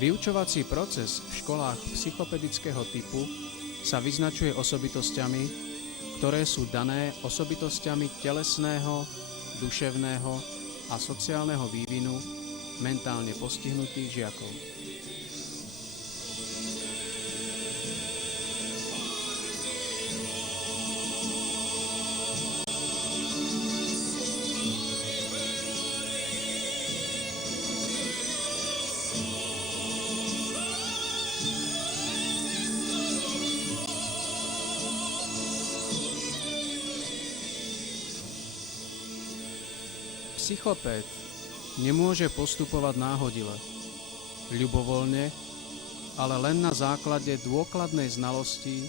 Vyučovací proces v školách psychopedického typu sa vyznačuje osobitosťami, ktoré sú dané osobitosťami telesného, duševného a sociálneho vývinu mentálne postihnutých žiakov. Psychopét nemôže postupovať náhodile, ľubovoľne, ale len na základe dôkladnej znalosti,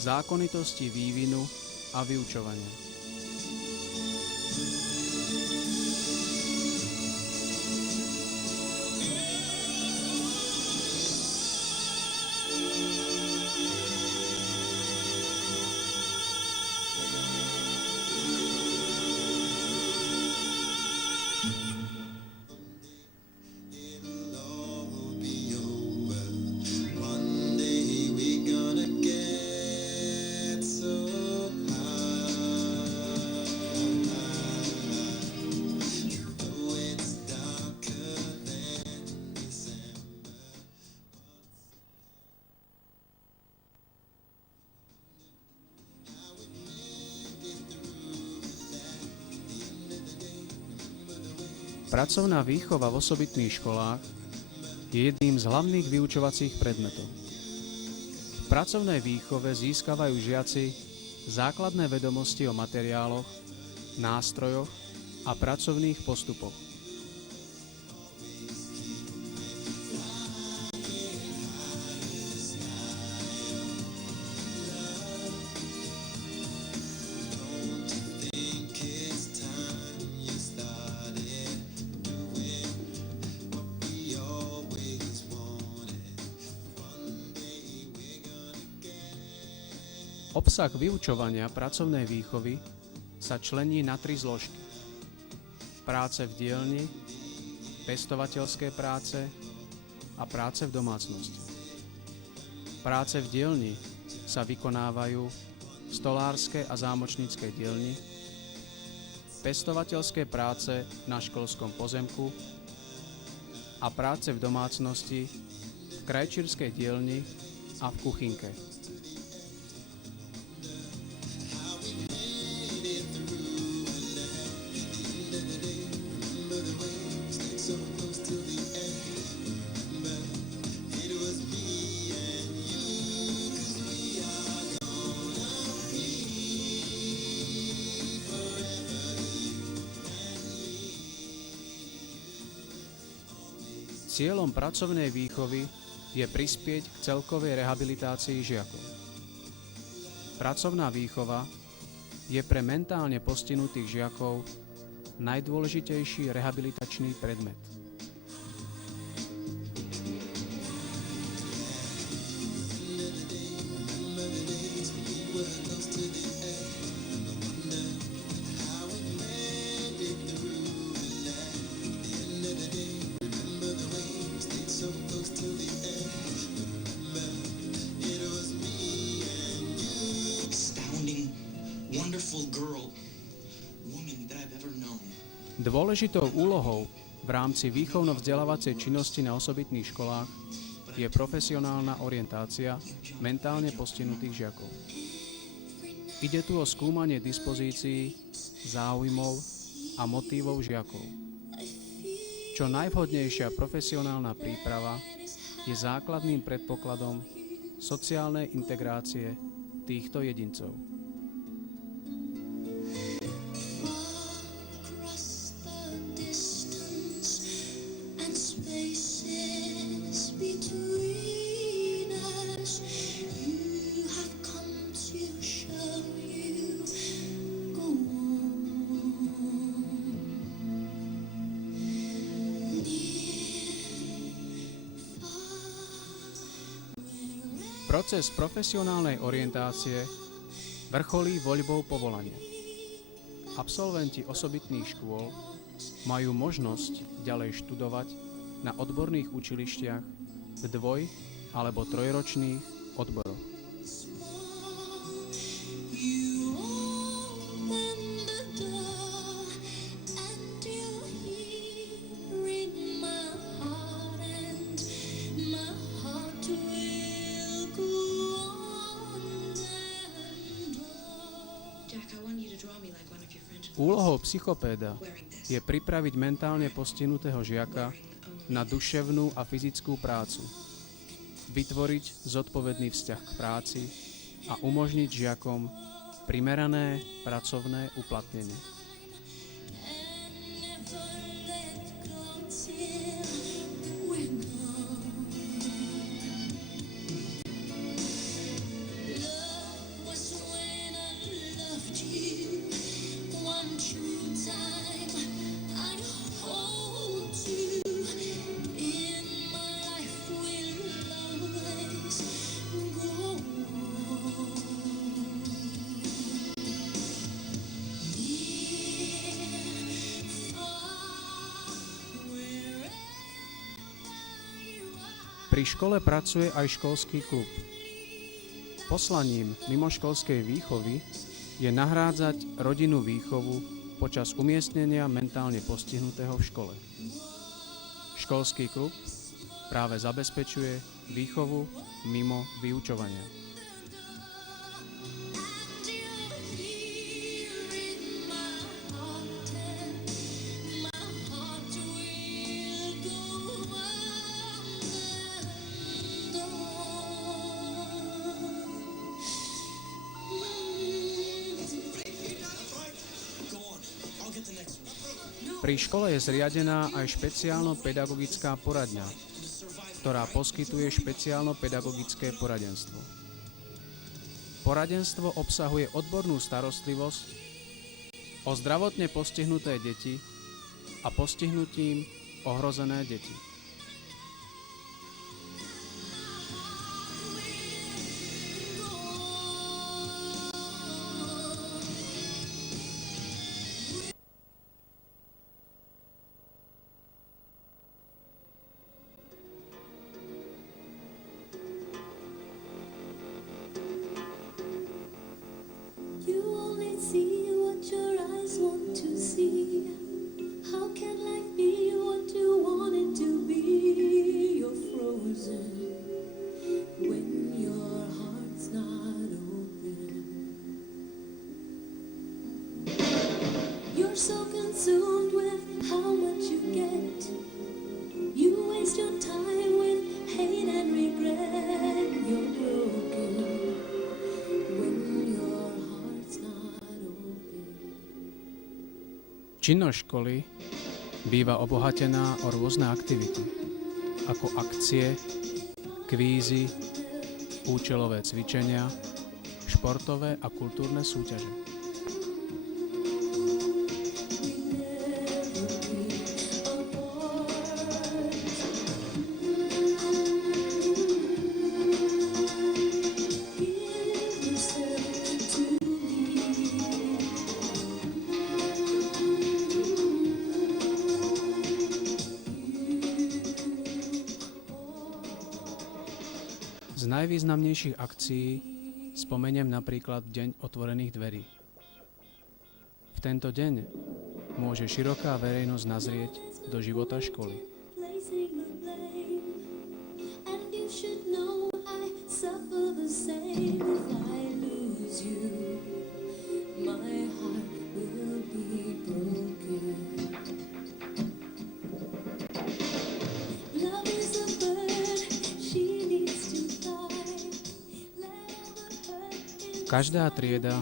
zákonitosti vývinu a vyučovania. Pracovná výchova v osobitných školách je jedným z hlavných vyučovacích predmetov. V pracovnej výchove získavajú žiaci základné vedomosti o materiáloch, nástrojoch a pracovných postupoch. Obsah vyučovania pracovnej výchovy sa člení na 3 zložky. Práce v dielni, pestovateľské práce a práce v domácnosti. Práce v dielni sa vykonávajú v stolárskej a zámočníckej dielni, pestovateľské práce na školskom pozemku a práce v domácnosti v krajčírskej dielni a v kuchynke. Cieľom pracovnej výchovy je prispieť k celkovej rehabilitácii žiakov. Pracovná výchova je pre mentálne postihnutých žiakov najdôležitejší rehabilitačný predmet. Dôležitou úlohou v rámci výchovno-vzdelávacej činnosti na osobitných školách je profesionálna orientácia mentálne postihnutých žiakov. Ide tu o skúmanie dispozícií, záujmov a motívov žiakov. Čo najvhodnejšia profesionálna príprava je základným predpokladom sociálnej integrácie týchto jedincov. Proces profesionálnej orientácie vrcholí voľbou povolania. Absolventi osobitných škôl majú možnosť ďalej študovať na odborných učilištiach v dvoj- alebo trojročných odboroch. Úlohou psychopéda je pripraviť mentálne postihnutého žiaka na duševnú a fyzickú prácu, vytvoriť zodpovedný vzťah k práci a umožniť žiakom primerané pracovné uplatnenie. Pri škole pracuje aj školský klub. Poslaním mimoškolskej výchovy je nahrádzať rodinnú výchovu počas umiestnenia mentálne postihnutého v škole. Školský klub práve zabezpečuje výchovu mimo vyučovania. Pri škole je zriadená aj špeciálno-pedagogická poradňa, ktorá poskytuje špeciálno-pedagogické poradenstvo. Poradenstvo obsahuje odbornú starostlivosť o zdravotne postihnuté deti a postihnutím ohrozené deti. You only see what your eyes want to see. How can life be what you want it to be? You're frozen when your heart's not open. You're so consumed with how much you get. You waste your time with hate and regret. You're broken when your heart's not open. Činnosť školy býva obohatená o rôzne aktivity, ako akcie, kvízy, účelové cvičenia, športové a kultúrne súťaže. Z najvýznamnejších akcií spomeniem napríklad Deň otvorených dverí. V tento deň môže široká verejnosť nazrieť do života školy. Placing the blame, and you should know I suffer the same. If I lose you, my heart will be broken. Love is a bird, she needs to fly. Let all the hurt in Každá trieda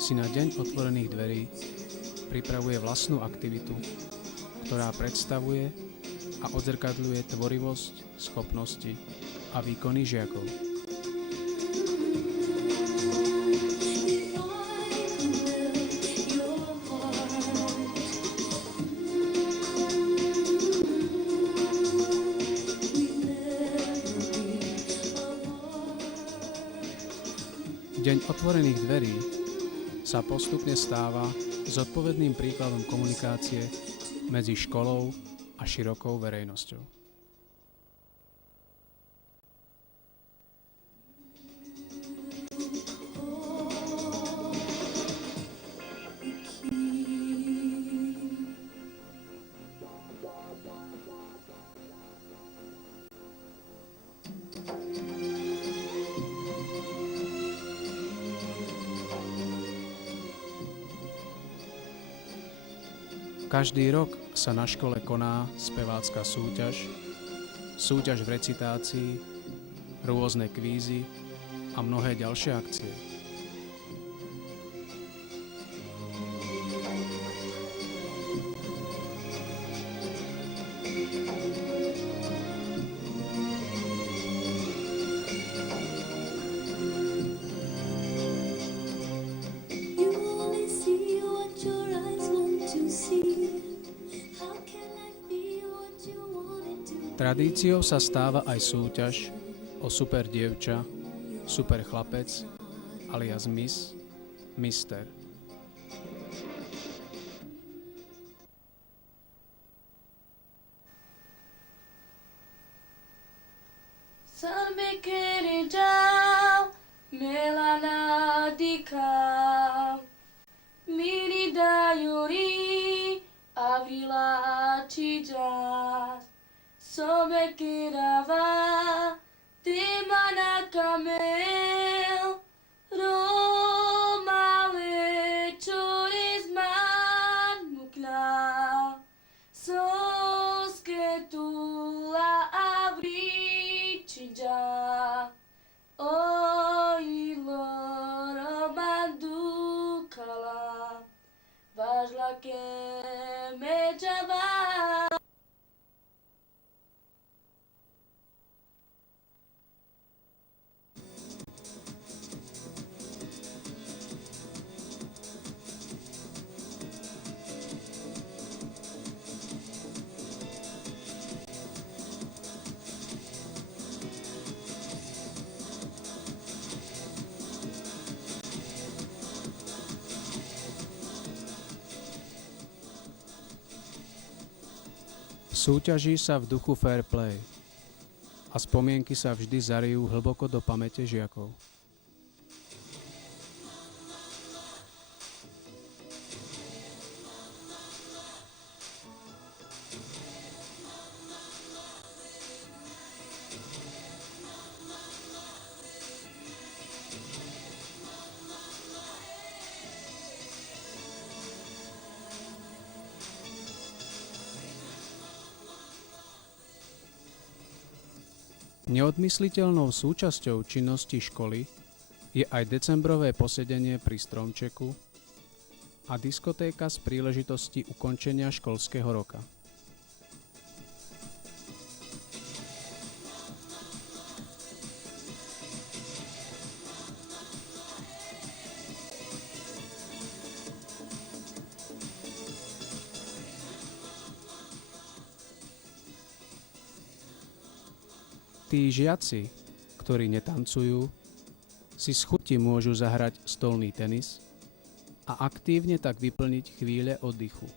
si na Deň otvorených dverí pripravuje vlastnú aktivitu, ktorá predstavuje a odzrkadľuje tvorivosť, schopnosti a výkony žiakov. Deň otvorených dverí sa postupne stáva zodpovedným príkladom komunikácie medzi školou a širokou verejnosťou. Každý rok sa na škole koná spevácka súťaž, súťaž v recitácii, rôzne kvízy a mnohé ďalšie akcie. You only see what your eyes want to see. How can life be what you want it to be? Tradíciou sa stáva aj súťaž o super dievča, super chlapec, alias Miss, Mister. Sun bikini down, Melana Dika, Mini Dayuri, Avila Chijas, Sobekirava, Timana Kamel, Roma Lechorisman Mukla, Soske Tula Avri Chija, Oi Loro Mandukala, Vajla ke Mejava. Súťaží sa v duchu fair play a spomienky sa vždy zarijú hlboko do pamäte žiakov. Neodmysliteľnou súčasťou činnosti školy je aj decembrové posedenie pri stromčeku a diskotéka z príležitosti ukončenia školského roka. Tí žiaci, ktorí netancujú, si z chuti môžu zahrať stolný tenis a aktívne tak vyplniť chvíle oddychu.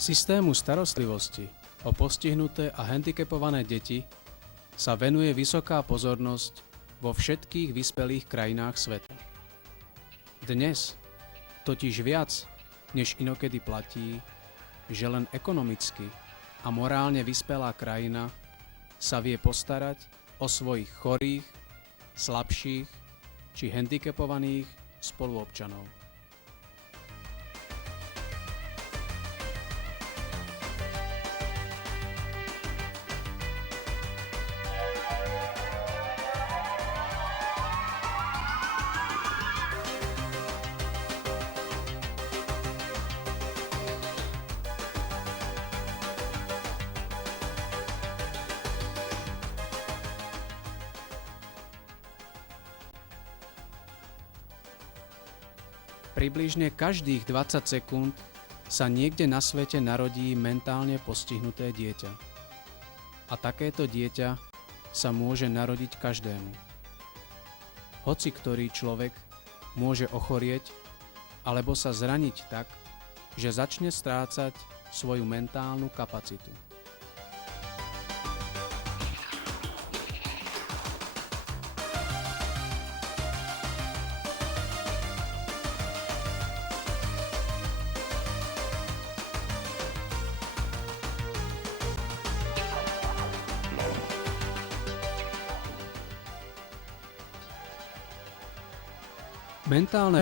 Systému starostlivosti o postihnuté a handicapované deti sa venuje vysoká pozornosť vo všetkých vyspelých krajinách sveta. Dnes totiž viac než inokedy platí, že len ekonomicky a morálne vyspelá krajina sa vie postarať o svojich chorých, slabších či handicapovaných spoluobčanov. Približne každých 20 sekúnd sa niekde na svete narodí mentálne postihnuté dieťa. A takéto dieťa sa môže narodiť každému. Hoci ktorý človek môže ochorieť alebo sa zraniť tak, že začne strácať svoju mentálnu kapacitu. Mentálne